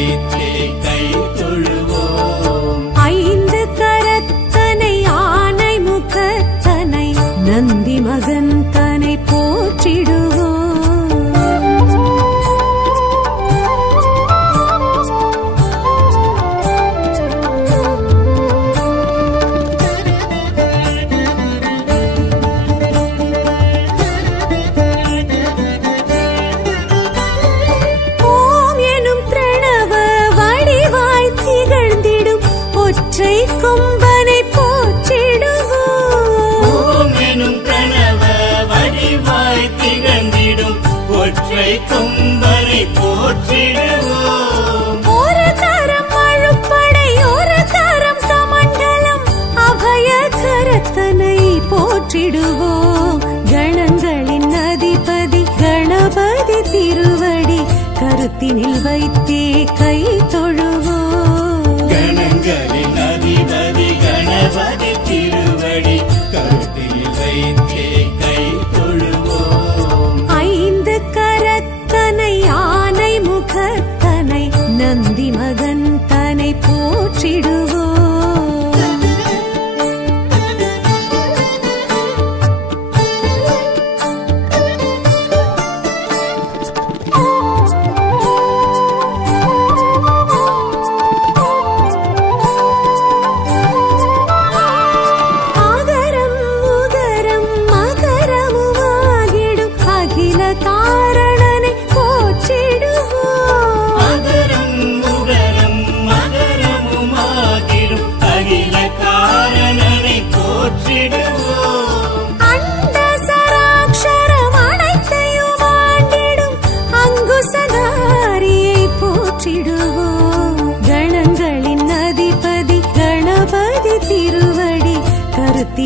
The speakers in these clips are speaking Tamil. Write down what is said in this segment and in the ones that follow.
Eğitim கும்பரை போற்றிடுவோம். ஒரு கரம் அழுப்படை ஒரு கரம் சமண்டலம் அபய கரத்தனை போற்றிடுவோம். கருத்தினில் வைத்தே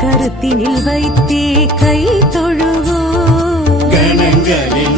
கருத்தினில் வைத்தே கை தொழுவோ. கணங்களின்